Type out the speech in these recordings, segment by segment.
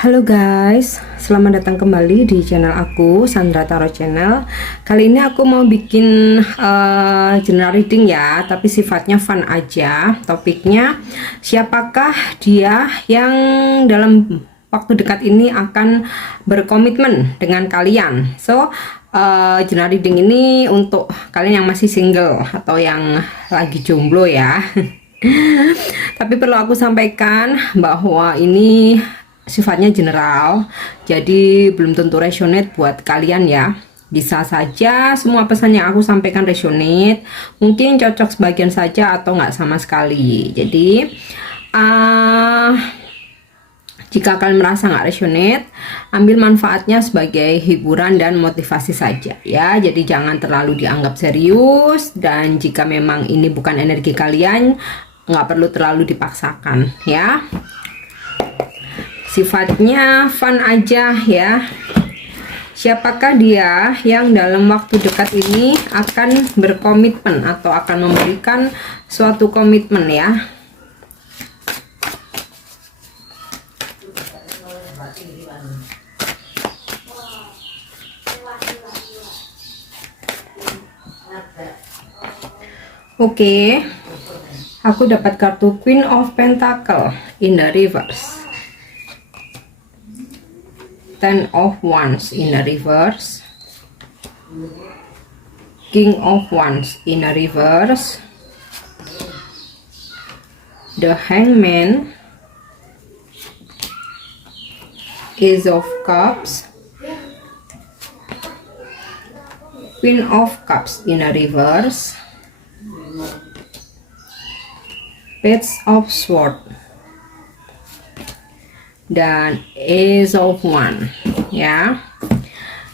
Halo guys, selamat datang kembali di channel aku, Sandra Tarot Channel. Kali ini aku mau bikin general reading ya, tapi sifatnya fun aja. Topiknya, siapakah dia yang dalam waktu dekat ini akan berkomitmen dengan kalian? So, general reading ini untuk kalian yang masih single atau yang lagi jomblo ya. Tapi perlu aku sampaikan bahwa ini sifatnya general, jadi belum tentu resonate buat kalian ya. Bisa saja semua pesan yang aku sampaikan resonate, mungkin cocok sebagian saja atau nggak sama sekali. Jadi jika kalian merasa nggak resonate, ambil manfaatnya sebagai hiburan dan motivasi saja ya. Jadi jangan terlalu dianggap serius, dan jika memang ini bukan energi kalian, nggak perlu terlalu dipaksakan ya. Sifatnya fun aja ya. Siapakah dia yang dalam waktu dekat ini akan berkomitmen atau akan memberikan suatu komitmen ya. Oke, aku dapat kartu Queen of Pentacle in the reverse, Ten of Wands in the reverse, King of Wands in the reverse, the Hangman, Ace of Cups, Queen of Cups in the reverse, Page of Swords, dan Ace of Wands ya.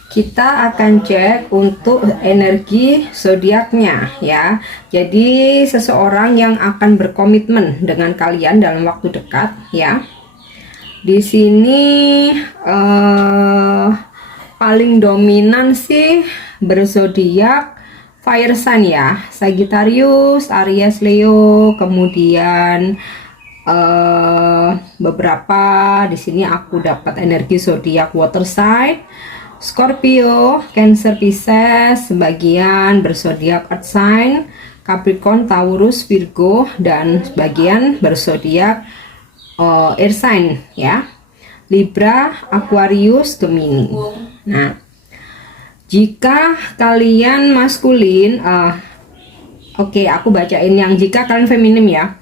Kita akan cek untuk energi zodiaknya ya. Jadi seseorang yang akan berkomitmen dengan kalian dalam waktu dekat ya. Di sini paling dominan sih berzodiak fire sign ya, Sagittarius, Aries, Leo, kemudian beberapa di sini aku dapat energi zodiak water sign, Scorpio, Cancer, Pisces, sebagian berzodiak earth sign, Capricorn, Taurus, Virgo, dan sebagian berzodiak air sign ya, Libra, Aquarius, Gemini. Nah, jika kalian maskulin, oke, aku bacain yang jika kalian feminim ya.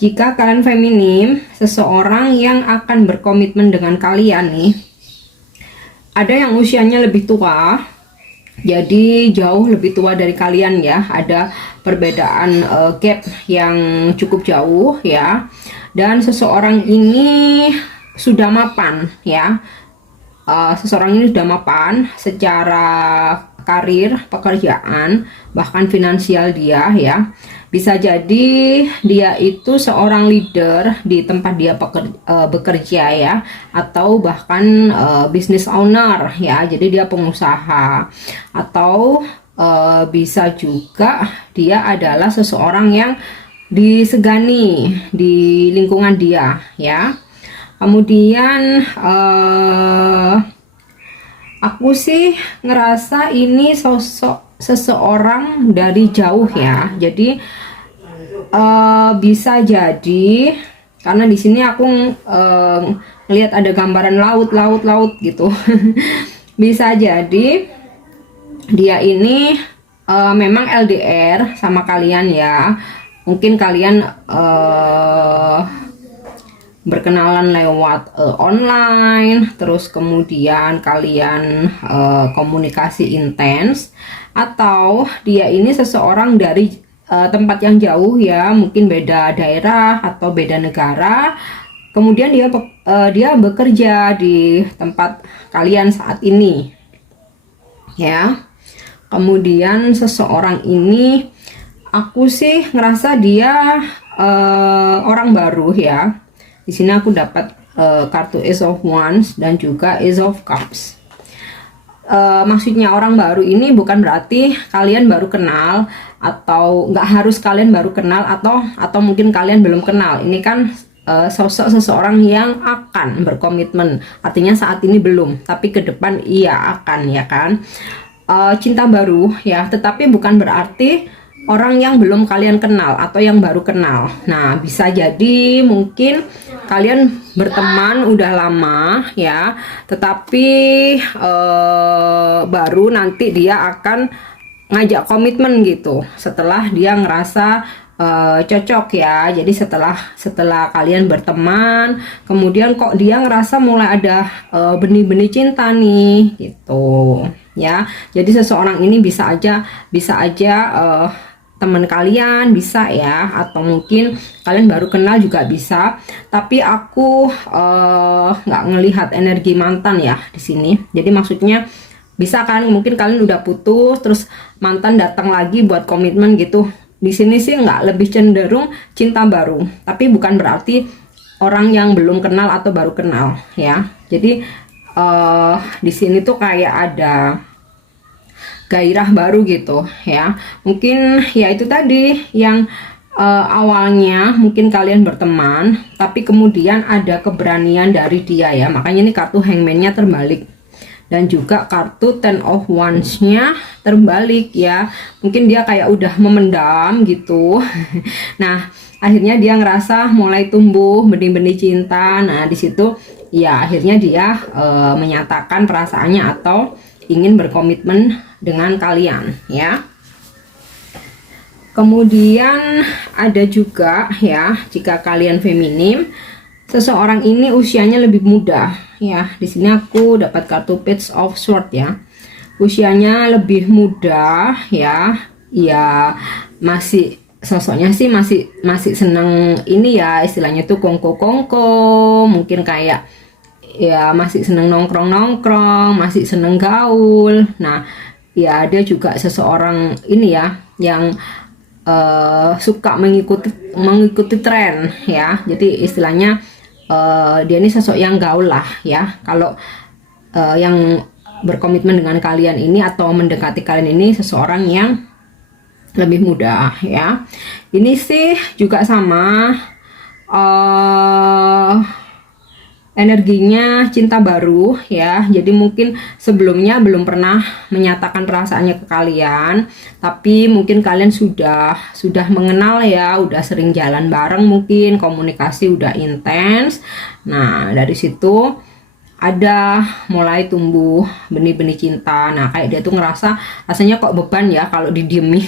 Jika kalian feminim, seseorang yang akan berkomitmen dengan kalian nih, ada yang usianya lebih tua, jadi jauh lebih tua dari kalian ya. Ada perbedaan gap yang cukup jauh ya. Dan seseorang ini sudah mapan ya. Seseorang ini sudah mapan secara karir, pekerjaan, bahkan finansial dia ya. Bisa jadi dia itu seorang leader di tempat dia bekerja ya, atau bahkan business owner ya, jadi dia pengusaha. Atau bisa juga dia adalah seseorang yang disegani di lingkungan dia ya. Kemudian aku sih ngerasa ini sosok seseorang dari jauh ya. Jadi bisa jadi karena di sini aku ngelihat ada gambaran laut gitu. Bisa jadi dia ini memang LDR sama kalian ya. Mungkin kalian berkenalan lewat online, terus kemudian kalian komunikasi intens, atau dia ini seseorang dari tempat yang jauh ya, mungkin beda daerah atau beda negara, kemudian dia bekerja di tempat kalian saat ini ya. Kemudian seseorang ini aku sih ngerasa dia orang baru ya. Di sini aku dapat kartu Ace of Wands dan juga Ace of Cups. Maksudnya orang baru ini bukan berarti kalian baru kenal, atau nggak harus kalian baru kenal, atau mungkin kalian belum kenal. Ini kan sosok seseorang yang akan berkomitmen. Artinya saat ini belum, tapi ke depan iya akan, ya kan. Cinta baru ya, tetapi bukan berarti orang yang belum kalian kenal atau yang baru kenal. Nah, bisa jadi mungkin kalian berteman udah lama ya, tetapi baru nanti dia akan ngajak komitmen gitu setelah dia ngerasa cocok ya. Jadi setelah kalian berteman, kemudian kok dia ngerasa mulai ada benih-benih cinta nih gitu ya. Jadi seseorang ini bisa aja teman kalian, bisa ya, atau mungkin kalian baru kenal juga bisa. Tapi aku nggak ngelihat energi mantan ya di sini. Jadi maksudnya bisa kan, mungkin kalian udah putus terus mantan datang lagi buat komitmen gitu. Di sini sih nggak, lebih cenderung cinta baru, tapi bukan berarti orang yang belum kenal atau baru kenal ya. Jadi di sini tuh kayak ada gairah baru gitu ya. Mungkin ya itu tadi yang awalnya mungkin kalian berteman, tapi kemudian ada keberanian dari dia ya. Makanya ini kartu Hangman-nya terbalik. Dan juga kartu Ten of Wands-nya terbalik ya. Mungkin dia kayak udah memendam gitu. Nah, akhirnya dia ngerasa mulai tumbuh benih-benih cinta. Nah, di situ ya akhirnya dia menyatakan perasaannya atau ingin berkomitmen dengan kalian ya. Kemudian ada juga ya, jika kalian feminim, seseorang ini usianya lebih muda ya. Di sini aku dapat kartu Page of Swords ya. Usianya lebih muda ya. Ya masih, sosoknya sih masih seneng ini ya, istilahnya tuh kongko-kongko, mungkin kayak ya masih seneng nongkrong-nongkrong, masih seneng gaul. Nah, ya dia juga seseorang ini ya yang suka mengikuti tren ya. Jadi istilahnya dia ini sosok yang gaul lah ya. Kalau yang berkomitmen dengan kalian ini atau mendekati kalian ini seseorang yang lebih muda ya. Ini sih juga sama, energinya cinta baru ya. Jadi mungkin sebelumnya belum pernah menyatakan perasaannya ke kalian, tapi mungkin kalian sudah mengenal ya, udah sering jalan bareng, mungkin komunikasi udah intens. Nah, dari situ ada mulai tumbuh benih-benih cinta. Nah, kayak dia tuh ngerasa rasanya kok beban ya kalau didiemin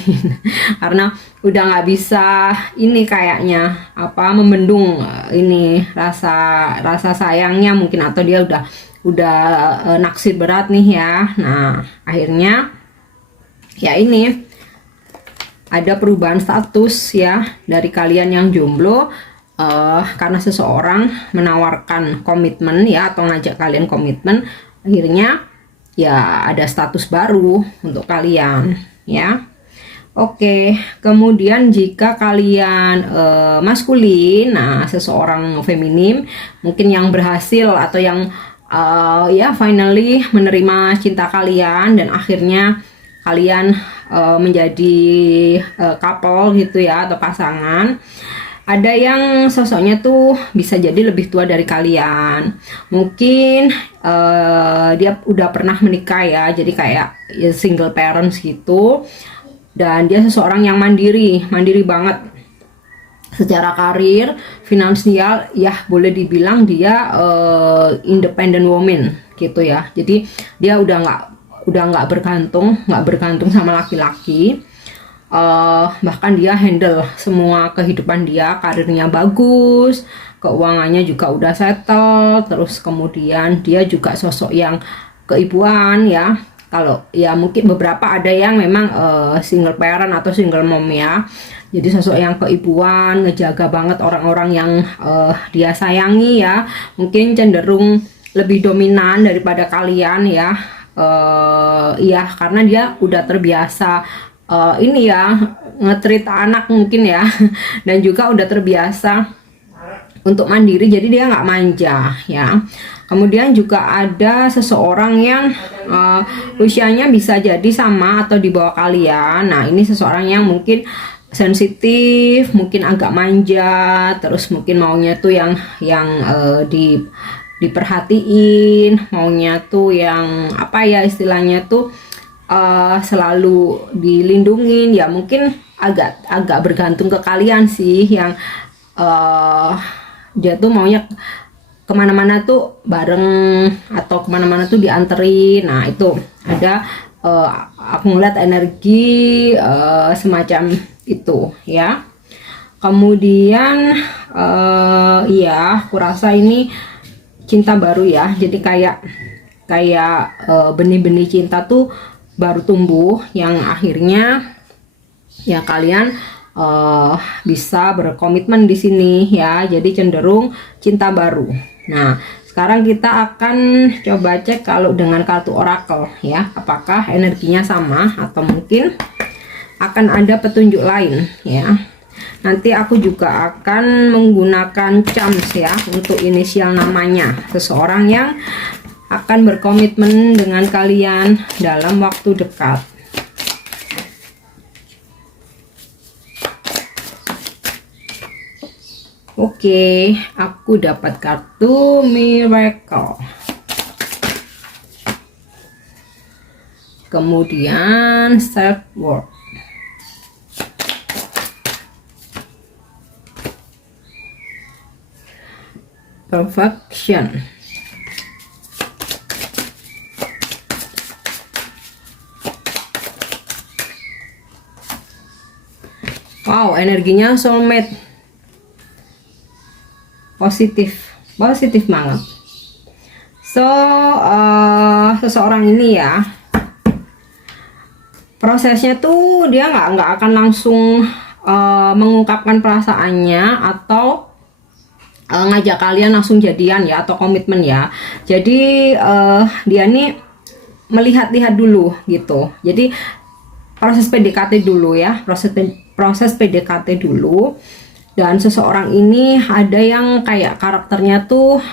karena udah nggak bisa ini, kayaknya apa, membendung ini rasa sayangnya mungkin, atau dia udah naksir berat nih ya. Nah, akhirnya ya ini ada perubahan status ya dari kalian yang jomblo. Karena seseorang menawarkan komitmen ya, atau ngajak kalian komitmen, akhirnya ya ada status baru untuk kalian ya. Oke, kemudian jika kalian maskulin, nah seseorang feminim mungkin yang berhasil atau yang ya finally menerima cinta kalian dan akhirnya kalian menjadi couple gitu ya, atau pasangan. Ada yang sosoknya tuh bisa jadi lebih tua dari kalian. Mungkin dia udah pernah menikah ya, jadi kayak ya single parents gitu. Dan dia seseorang yang mandiri banget. Secara karir, finansial, ya boleh dibilang dia independent woman gitu ya. Jadi dia udah nggak bergantung sama laki-laki. Bahkan dia handle semua kehidupan dia, karirnya bagus, keuangannya juga udah settle. Terus kemudian dia juga sosok yang keibuan ya. Kalau ya mungkin beberapa ada yang memang single parent atau single mom ya. Jadi sosok yang keibuan, ngejaga banget orang-orang yang dia sayangi ya. Mungkin cenderung lebih dominan daripada kalian ya. Iya, karena dia udah terbiasa ini ya, nge-treat anak mungkin ya. Dan juga udah terbiasa untuk mandiri, jadi dia nggak manja ya. Kemudian juga ada seseorang yang usianya bisa jadi sama atau di bawah kalian. Nah, ini seseorang yang mungkin sensitif, mungkin agak manja, terus mungkin maunya tuh yang diperhatiin, maunya tuh yang apa ya istilahnya tuh selalu dilindungin ya, mungkin agak bergantung ke kalian sih, yang dia tuh maunya kemana-mana tuh bareng atau kemana-mana tuh dianterin. Nah itu ada aku ngeliat energi semacam itu ya. Kemudian iya aku rasa ini cinta baru ya, jadi kayak benih-benih cinta tuh baru tumbuh, yang akhirnya ya kalian bisa berkomitmen di sini ya, jadi cenderung cinta baru. Nah sekarang kita akan coba cek kalau dengan kartu oracle ya, apakah energinya sama atau mungkin akan ada petunjuk lain ya. Nanti aku juga akan menggunakan charms ya untuk inisial namanya seseorang yang akan berkomitmen dengan kalian dalam waktu dekat. Oke, aku dapat kartu Miracle. Kemudian Self Worth. Perfection. Wow, energinya soulmate. Positif banget. So seseorang ini ya, prosesnya tuh dia nggak akan langsung mengungkapkan perasaannya atau ngajak kalian langsung jadian ya atau komitmen ya. Jadi dia nih melihat-lihat dulu gitu. Jadi proses PDKT dulu ya, proses PDKT dulu. Dan seseorang ini ada yang kayak karakternya tuh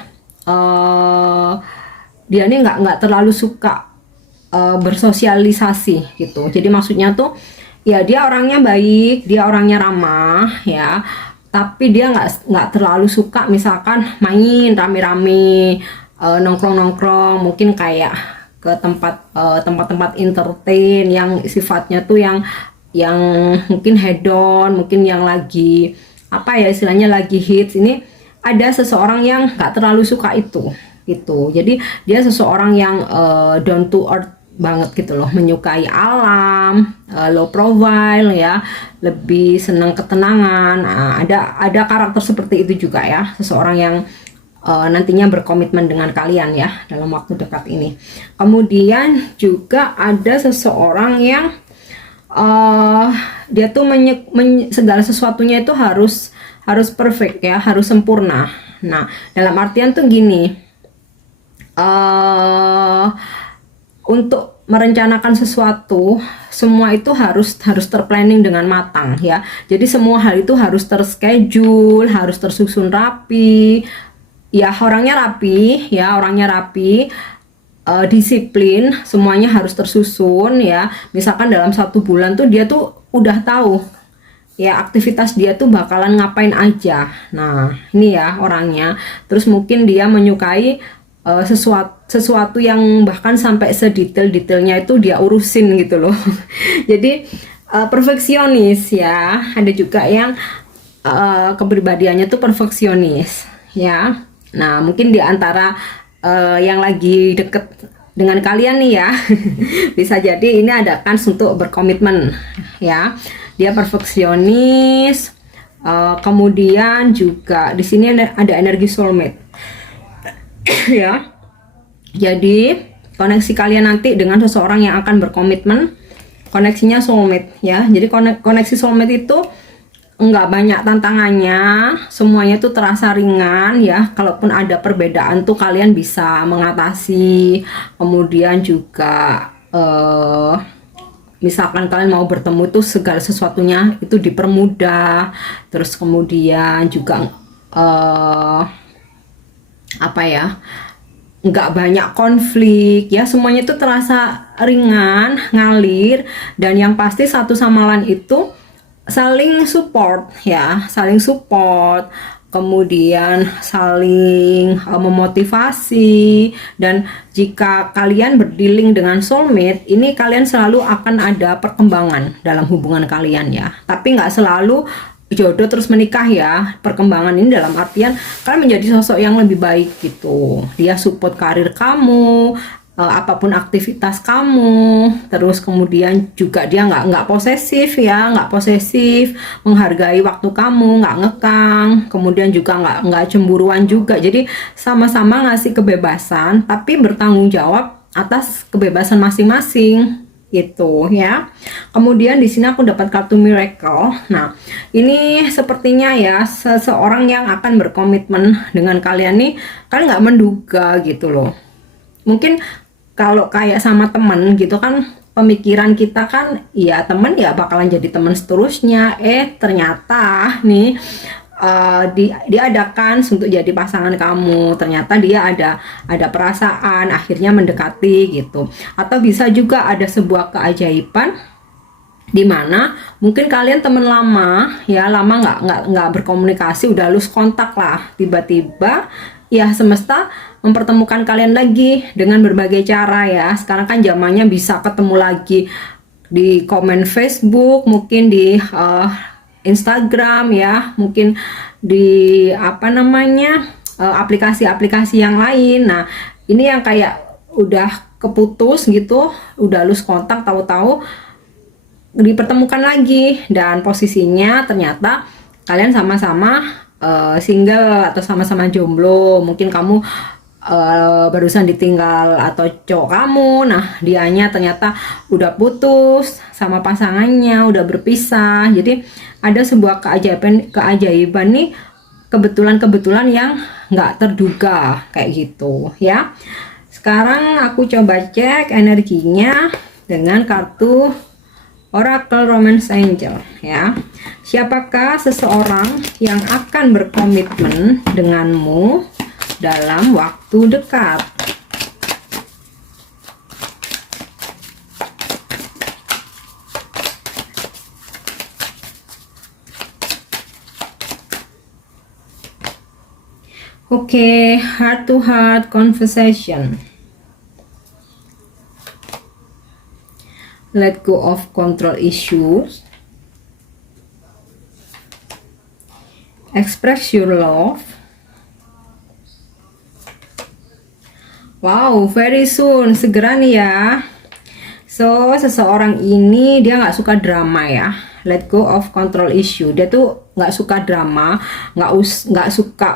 dia nih nggak terlalu suka bersosialisasi gitu. Jadi maksudnya tuh ya dia orangnya baik, dia orangnya ramah ya, tapi dia nggak terlalu suka misalkan main rame-rame, nongkrong-nongkrong, mungkin kayak ke tempat-tempat entertain yang sifatnya tuh yang mungkin hedon, mungkin yang lagi apa ya istilahnya lagi hits. Ini ada seseorang yang nggak terlalu suka itu gitu. Jadi dia seseorang yang down to earth banget gitu loh, menyukai alam, low profile ya, lebih senang ketenangan. Nah, ada karakter seperti itu juga ya, seseorang yang nantinya berkomitmen dengan kalian ya dalam waktu dekat ini. Kemudian juga ada seseorang yang dia tuh segala sesuatunya itu harus perfect ya, harus sempurna. Nah dalam artian tuh gini, untuk merencanakan sesuatu semua itu harus terplanning dengan matang ya. Jadi semua hal itu harus terschedule, harus tersusun rapi ya, orangnya rapi, disiplin, semuanya harus tersusun ya. Misalkan dalam 1 bulan tuh dia tuh udah tahu ya aktivitas dia tuh bakalan ngapain aja. Nah ini ya orangnya. Terus mungkin dia menyukai sesuatu yang bahkan sampai sedetail-detailnya itu dia urusin gitu loh. Jadi perfeksionis ya. Ada juga yang kepribadiannya tuh perfeksionis ya. Nah mungkin di antara yang lagi deket dengan kalian nih ya bisa jadi ini ada kans untuk berkomitmen ya. Dia perfeksionis, kemudian juga di sini ada energi soulmate ya. Jadi koneksi kalian nanti dengan seseorang yang akan berkomitmen, koneksinya soulmate ya. Jadi koneksi soulmate itu nggak banyak tantangannya, semuanya tuh terasa ringan ya. Kalaupun ada perbedaan tuh kalian bisa mengatasi. Kemudian juga misalkan kalian mau bertemu tuh segala sesuatunya itu dipermudah. Terus kemudian juga apa ya, nggak banyak konflik ya, semuanya itu terasa ringan, ngalir. Dan yang pasti satu sama lain itu saling support ya, saling support, kemudian saling memotivasi. Dan jika kalian berdealing dengan soulmate, ini kalian selalu akan ada perkembangan dalam hubungan kalian ya, tapi nggak selalu jodoh terus menikah ya. Perkembangan ini dalam artian kalian menjadi sosok yang lebih baik gitu. Dia support karir kamu, apapun aktivitas kamu, terus kemudian juga dia nggak posesif ya, nggak posesif, menghargai waktu kamu, nggak ngekang, kemudian juga nggak cemburuan juga. Jadi sama-sama ngasih kebebasan tapi bertanggung jawab atas kebebasan masing-masing gitu ya. Kemudian di sini aku dapat kartu Miracle. Nah, ini sepertinya ya seseorang yang akan berkomitmen dengan kalian nih, kalian nggak menduga gitu loh. Mungkin kalau kayak sama temen gitu kan, pemikiran kita kan ya temen ya bakalan jadi temen seterusnya. Ternyata nih diadakan untuk jadi pasangan kamu, ternyata dia ada perasaan, akhirnya mendekati gitu. Atau bisa juga ada sebuah keajaiban di mana mungkin kalian teman lama ya, lama nggak berkomunikasi, udah lose kontak lah, tiba-tiba ya semesta mempertemukan kalian lagi dengan berbagai cara ya. Sekarang kan zamannya bisa ketemu lagi di komen Facebook, mungkin di Instagram ya, mungkin di apa namanya aplikasi-aplikasi yang lain. Nah, ini yang kayak udah keputus gitu, udah lose kontak, tahu-tahu dipertemukan lagi dan posisinya ternyata kalian sama-sama single atau sama-sama jomblo. Mungkin kamu barusan ditinggal atau cowok kamu, nah dianya ternyata udah putus sama pasangannya, udah berpisah. Jadi ada sebuah keajaiban nih, kebetulan yang nggak terduga kayak gitu ya. Sekarang aku coba cek energinya dengan kartu Oracle Romance Angel ya. Siapakah seseorang yang akan berkomitmen denganmu dalam waktu dekat? Oke, heart to heart conversation. Let go of control issues. Express your love. Wow, very soon, segera nih ya. So, seseorang ini dia nggak suka drama ya. Let go of control issue. Dia tuh nggak suka drama, nggak suka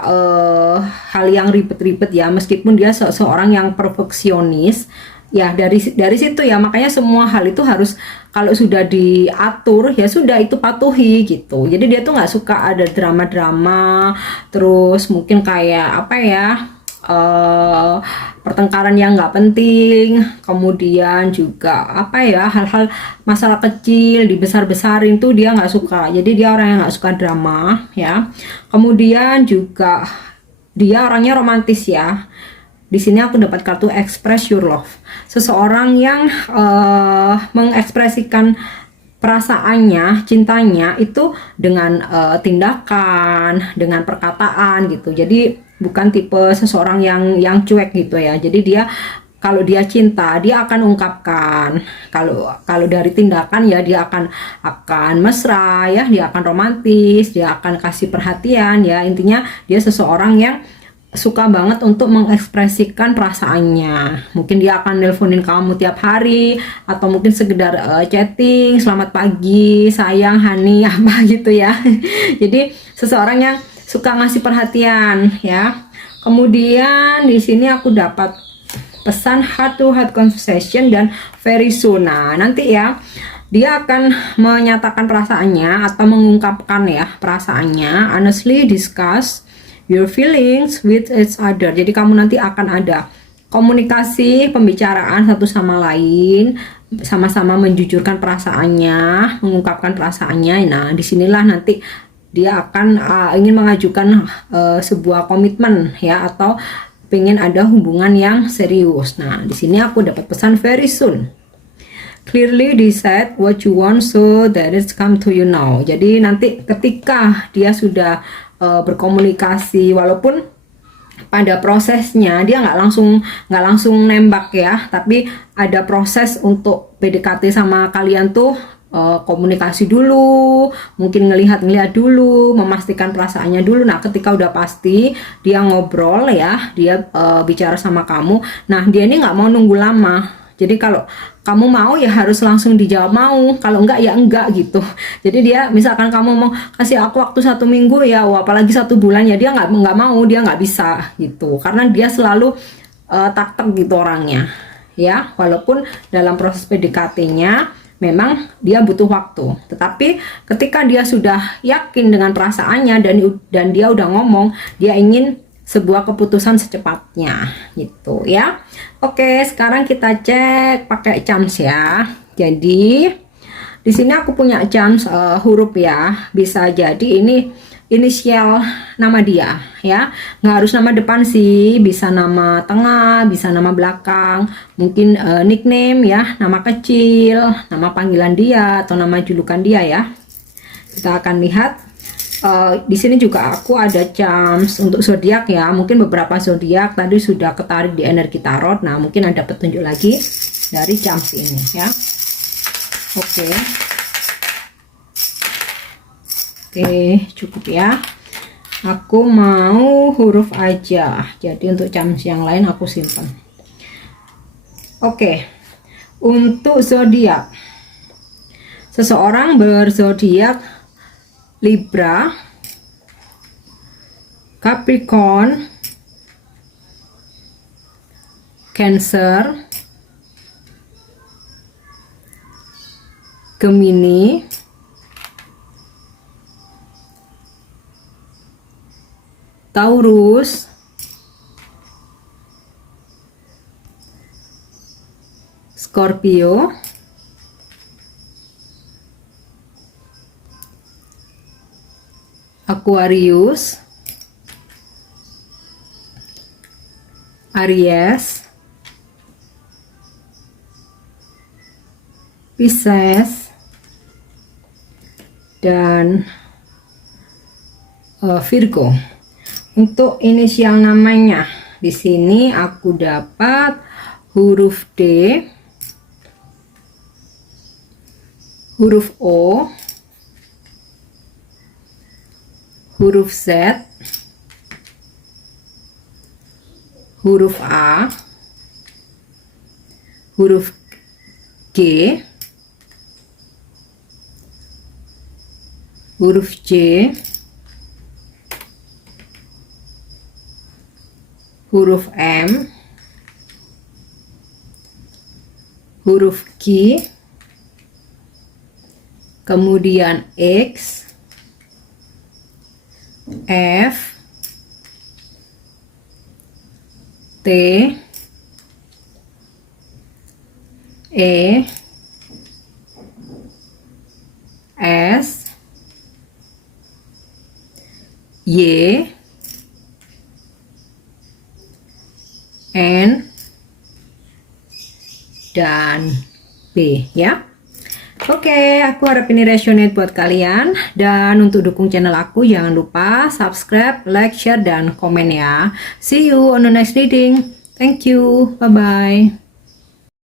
hal yang ribet-ribet ya. Meskipun dia seseorang yang perfeksionis. Ya dari situ ya, makanya semua hal itu harus, kalau sudah diatur ya sudah itu patuhi gitu. Jadi dia tuh nggak suka ada drama-drama, terus mungkin kayak apa ya, pertengkaran yang nggak penting, kemudian juga apa ya, hal-hal masalah kecil dibesar-besarin tuh dia nggak suka. Jadi dia orang yang nggak suka drama ya. Kemudian juga dia orangnya romantis ya. Di sini aku dapat kartu Express Your Love. Seseorang yang mengekspresikan perasaannya, cintanya itu dengan tindakan, dengan perkataan gitu. Jadi bukan tipe seseorang yang cuek gitu ya. Jadi dia kalau dia cinta, dia akan ungkapkan. Kalau dari tindakan ya dia akan mesra ya, dia akan romantis, dia akan kasih perhatian ya. Intinya dia seseorang yang suka banget untuk mengekspresikan perasaannya. Mungkin dia akan nelponin kamu tiap hari, atau mungkin sekedar chatting, selamat pagi sayang, honey, apa gitu ya. Jadi seseorang yang suka ngasih perhatian ya. Kemudian di sini aku dapat pesan heart to heart conversation dan very soon. Nah, nanti ya dia akan menyatakan perasaannya atau mengungkapkan ya perasaannya, honestly discuss your feelings with each other. Jadi kamu nanti akan ada komunikasi, pembicaraan satu sama lain, sama-sama menjujurkan perasaannya, mengungkapkan perasaannya. Nah, disinilah nanti dia akan ingin mengajukan sebuah komitmen ya, atau pengen ada hubungan yang serius. Nah, di sini aku dapat pesan very soon. clearly decide what you want so that it's come to you now. Jadi nanti ketika dia sudah berkomunikasi, walaupun pada prosesnya dia nggak langsung nembak ya, tapi ada proses untuk PDKT sama kalian tuh, komunikasi dulu, mungkin ngelihat dulu, memastikan perasaannya dulu. Nah ketika udah pasti dia ngobrol ya, dia bicara sama kamu, nah dia ini nggak mau nunggu lama. Jadi kalau kamu mau ya harus langsung dijawab mau, kalau enggak ya enggak gitu. Jadi dia misalkan kamu mau kasih aku waktu 1 minggu ya, apalagi 1 bulan ya, dia nggak mau, dia nggak bisa gitu, karena dia selalu tak gitu orangnya ya. Walaupun dalam proses PDKT-nya memang dia butuh waktu, tetapi ketika dia sudah yakin dengan perasaannya dan dia udah ngomong, dia ingin sebuah keputusan secepatnya gitu ya. Oke, sekarang kita cek pakai charms ya. Jadi di sini aku punya charms huruf ya. Bisa jadi ini inisial nama dia ya, nggak harus nama depan sih, bisa nama tengah, bisa nama belakang, mungkin nickname ya, nama kecil, nama panggilan dia atau nama julukan dia ya. Kita akan lihat di sini juga aku ada charms untuk zodiak ya, mungkin beberapa zodiak tadi sudah ketarik di energi tarot. Nah mungkin ada petunjuk lagi dari charms ini ya. Oke, cukup ya. Aku mau huruf aja. Jadi untuk charms yang lain aku simpan. Oke. Untuk zodiak. Seseorang berzodiak Libra, Capricorn, Cancer, Gemini, Taurus, Scorpio, Aquarius, Aries, Pisces, dan Virgo. Untuk inisial namanya di sini aku dapat huruf D, huruf O, huruf Z, huruf A, huruf G, huruf J, huruf M, huruf Q, kemudian X, F, T, E, S, Y, N, dan B ya. Oke, aku harap ini resonate buat kalian. Dan untuk dukung channel aku, jangan lupa subscribe, like, share, dan komen ya. See you on the next reading. Thank you. Bye-bye.